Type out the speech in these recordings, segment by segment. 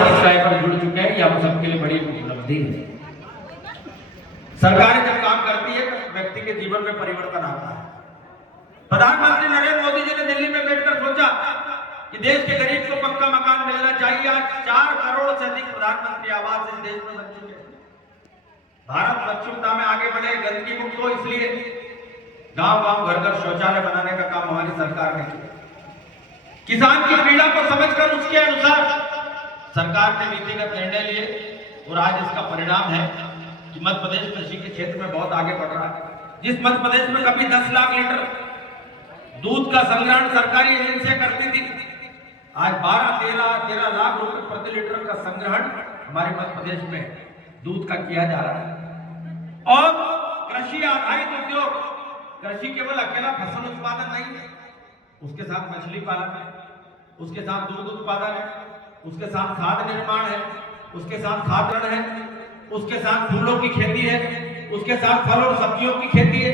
Subscriber जुड़ चुके हैं, ये हम सबके लिए बड़ी उपलब्धि है। सरकारें जब काम करती है तो व्यक्ति के जीवन में परिवर्तन आता है। प्रधानमंत्री नरेंद्र मोदी जी ने दिल्ली में बैठकर सोचा कि देश के गरीब को पक्का मकान मिलना चाहिए। आज 4 करोड़ से अधिक प्रधानमंत्री आवास इस देश में बन चुके हैं। भारत स्वच्छता में आगे बढ़े, गंदगी मुक्त हो, इसलिए गांव-गांव, घर-घर शौचालय बनाने का काम हमारी सरकार ने किया। किसान की पीड़ा को समझकर उसके अनुसार सरकार ने नीतिगत निर्णय लिए और आज इसका परिणाम है कि मध्य प्रदेश कृषि के क्षेत्र में बहुत आगे बढ़ रहा है। जिस मध्य प्रदेश में कभी 10 लाख लीटर दूध का संग्रहण सरकारी एजेंसियां करती थी, आज 12-13 लाख रुपए प्रति लीटर का संग्रहण हमारे मध्य प्रदेश में दूध का किया जा रहा है। और कृषि आधारित उद्योग, कृषि केवल अकेला फसल उत्पादन नहीं है, उसके साथ मछली पालन है, उसके साथ दूध उत्पादन है, उसके साथ खाद्य निर्माण है, उसके साथ खाद ऋण है, उसके साथ फूलों की खेती है, उसके साथ फल और सब्जियों की खेती है,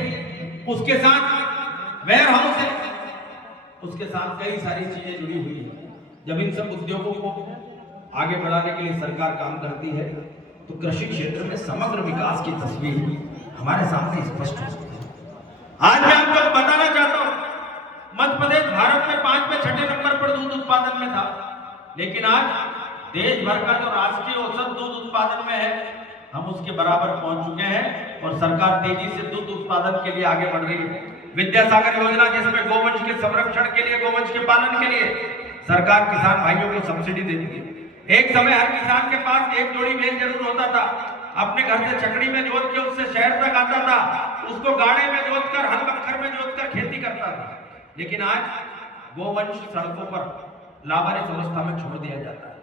उसके साथ वेयर हाउस है, उसके साथ कई सारी चीजें जुड़ी हुई है। जब इन सब उद्योगों को आगे बढ़ाने के लिए सरकार काम करती है तो कृषि क्षेत्र में समग्र विकास की तस्वीर हमारे सामने स्पष्ट होती है। आज मैं आपको बताना चाहता हूं, मध्य प्रदेश भारत में 5वें-6ठे नंबर पर दूध उत्पादन में था, लेकिन आज देश भर का जो राष्ट्रीय औसत दूध उत्पादन में है, हम उसके बराबर पहुंच चुके हैं और सरकार तेजी से दूध उत्पादन के लिए आगे बढ़ रही है। विद्यासागर योजना, जिसमें गोवंश के संरक्षण के लिए, गोवंश के पालन के लिए सरकार किसान भाइयों को सब्सिडी देती है। एक समय हर किसान के पास एक जोड़ी बैल जरूर होता था। अपने घर से छकड़ी में जोत के उससे शहर तक आता था, उसको गाड़े में जोतकर, हल बखर में जोतकर खेती करता था। लेकिन आज गोवंश सड़कों पर लावारिस अवस्था में छोड़ दिया जाता है।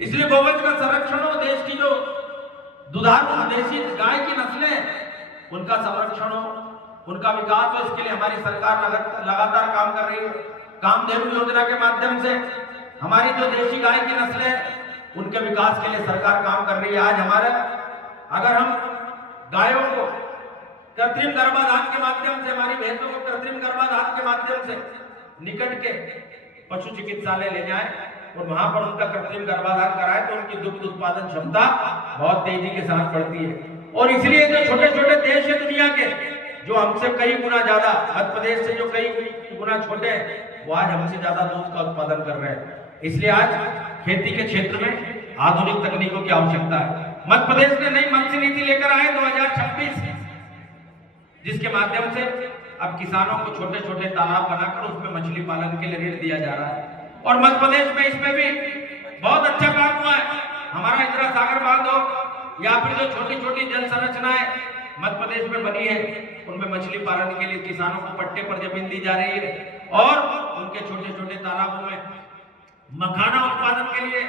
इसलिए गोवंश का संरक्षण हो, देश की जो दुधारू देशी गाय की नस्लें, उनका संरक्षण हो, उनका विकास हो, इसके लिए हमारी सरकार लगातार काम कर रही है। कामधेनु योजना के माध्यम से हमारी जो देशी गाय की नस्लें, उनके विकास के लिए सरकार काम कर रही है। आज हमारे, अगर हम गायों को कृत्रिम गर्भाधान के माध्यम से, हमारी भैंसों को कृत्रिम गर्भाधान के माध्यम से निकट के पशु चिकित्सालय ले जाएं और वहां पर उनका कृत्रिम गर्भाधान कराएं तो उनकी दुग्ध उत्पादन क्षमता बहुत तेजी के साथ बढ़ती है। और इसलिए जो छोटे छोटे देश है दुनिया के, जो हमसे कई गुना ज्यादा, मध्य प्रदेश से जो कई गुना छोटे हैं, वो आज हमसे ज्यादा दूध का उत्पादन कर रहे हैं। इसलिए आज खेती के क्षेत्र में आधुनिक तकनीकों की आवश्यकता है। मध्य प्रदेश ने नई मत्स्य नीति लेकर आए 2026, जिसके माध्यम से अब किसानों को छोटे छोटे तालाब बनाकर उसमें मछली पालन के लिए ऋण दिया जा रहा है। और मध्य प्रदेश में इसमें भी बहुत अच्छा काम हुआ है। हमारा इंदिरा सागर बांध हो या फिर जो छोटी छोटी जल संरचनाएं मध्य प्रदेश में बनी है, उनमें मछली पालन के लिए किसानों को पट्टे पर जमीन दी जा रही है और उनके छोटे छोटे तालाबों में मखाना उत्पादन के लिए,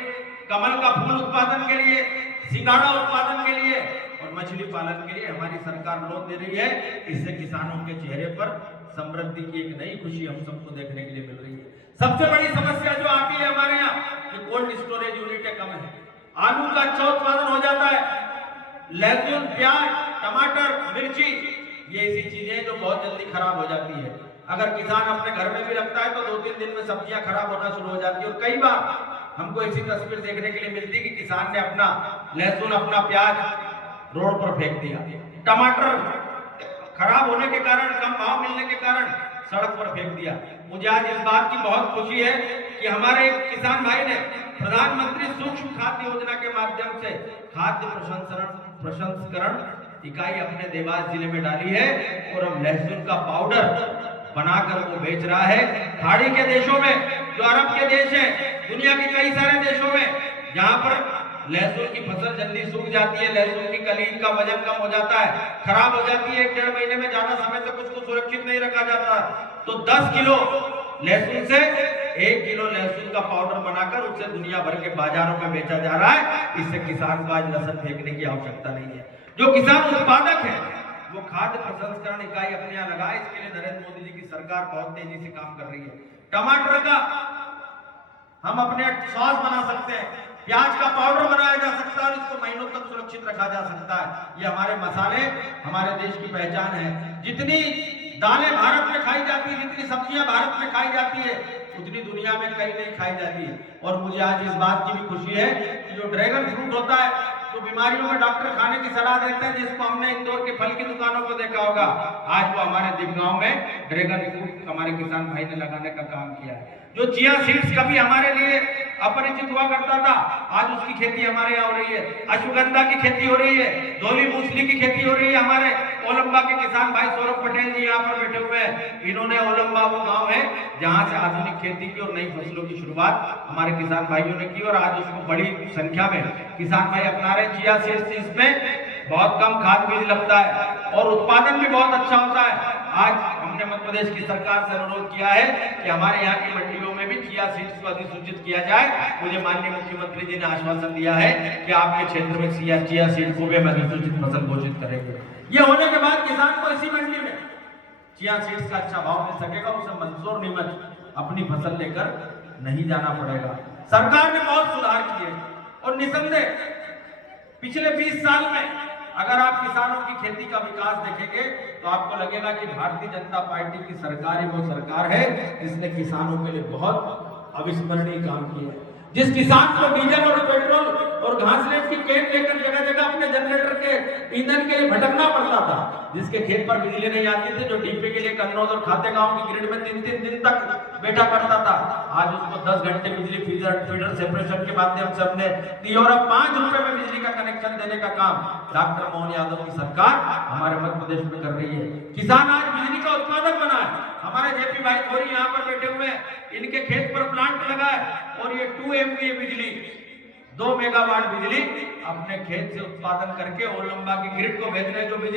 कमल का फूल उत्पादन के लिए, सिंघाड़ा उत्पादन के लिए और मछली पालन के लिए हमारी सरकार लोन दे रही है। इससे किसानों के चेहरे पर समृद्धि की एक नई खुशी हम सबको देखने के लिए मिल रही है। सबसे बड़ी समस्या जो आती है हमारे यहाँ, कि कोल्ड स्टोरेज यूनिटें कम है। आलू का अच्छा उत्पादन हो जाता है, लहसुन, प्याज, टमाटर, मिर्ची, ये ऐसी चीजें जो बहुत जल्दी खराब हो जाती है। अगर किसान अपने घर में भी रखता है तो 2-3 दिन में सब्जियां खराब होना शुरू हो जाती है। और कई बार हमको ऐसी तस्वीर देखने के लिए मिलती है कि किसान ने अपना लहसुन, अपना प्याज रोड पर फेंक दिया, टमाटर खराब होने के कारण, कम भाव मिलने के कारण सड़क पर फेंक दिया। मुझे आज इस बात की बहुत खुशी है कि हमारे एक किसान भाई ने प्रधानमंत्री सूक्ष्म खाद्य योजना के माध्यम से खाद्य प्रसंस्करण इकाई अपने देवास जिले में डाली है और अब लहसुन का पाउडर बनाकर वो बेच रहा है। खाड़ी के देशों में, जो अरब के देश हैं, दुनिया के कई सारे देशों में, जहां पर लहसुन की फसल जल्दी सूख जाती है, लहसुन की कली का वजन कम हो जाता है, खराब हो जाती है, 1-1.5 महीने में ज्यादा समय तक उसको सुरक्षित नहीं रखा जाता, तो 10 किलो लहसुन से 1 किलो लहसुन का पाउडर बनाकर उसे दुनिया भर के बाजारों में बेचा जा रहा है। इससे किसान को आज लहसुन फेंकने की आवश्यकता नहीं है। जो किसान उत्पादक है वो खाद्य प्रसंस्करण इकाई अपने यहाँ लगाए। इसके लिए नरेंद्र मोदी जी की सरकार बहुत तेजी से काम कर रही है। टमाटर का हम अपने सॉस बना सकते हैं, प्याज का पाउडर बनाया जा सकता है और इसको महीनों तक सुरक्षित रखा जा सकता है। ये हमारे मसाले हमारे देश की पहचान है। जितनी दालें भारत में खाई जाती है, जितनी सब्जियां भारत में खाई जाती है उतनी दुनिया में कहीं नहीं खाई जाती है। और मुझे आज इस बात की भी खुशी है कि जो ड्रैगन फ्रूट होता है, तो बीमारियों में डॉक्टर खाने की सलाह देते हैं, जिसको हमने इंदौर के फल की दुकानों को देखा होगा, आज वो हमारे दिपगांव में ड्रैगन फ्रूट हमारे किसान भाई ने लगाने का काम किया है। जो चिया सीड्स कभी हमारे लिए अपरिचित हुआ करता था, आज उसकी खेती हमारे यहाँ हो रही है। अश्वगंधा की खेती हो रही है, धोली मूसली की खेती हो रही है। हमारे ओलंबा के किसान भाई सौरभ पटेल जी यहाँ पर बैठे हुए हैं, इन्होंने ओलंबा वो गांव है जहां से आधुनिक खेती की और नई फसलों की शुरुआत हमारे किसान भाइयों ने की, और आज उसको बड़ी संख्या में किसान भाई अपना रहे। चिया सीड्स इसमें बहुत कम खाद बीज लगता है और उत्पादन भी बहुत अच्छा होता है। आज हमने मध्य प्रदेश की सरकार से अनुरोध किया है कि हमारे यहाँ की मंडियों में भी चिया सीड्स को अधिसूचित किया जाए। मुझे माननीय मुख्यमंत्री जी ने आश्वासन दिया है कि आपके क्षेत्र में चिया सीड को भी हम अधिसूचित फसल घोषित करेंगे। ये होने के बाद किसान को इसी मंडी में चिया सीड्स का अच्छा भाव मिल सकेगा, उसे मंदसौर नीमच अपनी फसल लेकर नहीं जाना पड़ेगा। सरकार ने बहुत सुधार किए और निसंदेह पिछले 20 साल में अगर आप किसानों की खेती का विकास देखेंगे तो आपको लगेगा कि भारतीय जनता पार्टी की सरकार ही वो सरकार है जिसने किसानों के लिए बहुत अविस्मरणीय काम किए हैं। जिस किसान को डीजल और पेट्रोल और घासलेट की कैन लेकर जगह जगह अपने जनरेटर के ईंधन के लिए भटकना पड़ता था, जिसके खेत पर बिजली नहीं आती थी, जो डीपी के लिए कन्नौज और खाते गांव की ग्रिड में 3-3 दिन तक बैठा करता था, आज उसको 10 घंटे बिजली फीडर सेपरेशन के माध्यम से हमने दी और अब 5 रुपए में बिजली का कनेक्शन देने का काम डॉक्टर मोहन यादव की सरकार हमारे मध्य प्रदेश में कर रही है। किसान आज बिजली का उत्पादक बना है। हमारे जेपी भाई खोरी यहाँ पर बैठे हुए हैं, इनके खेत पर प्लांट लगा है और ये 2 MVA बिजली 2 मेगावाट बिजली अपने खेत से उत्पादन करके ओलंबा की ग्रिड को भेज रहे हैं। जो बिजली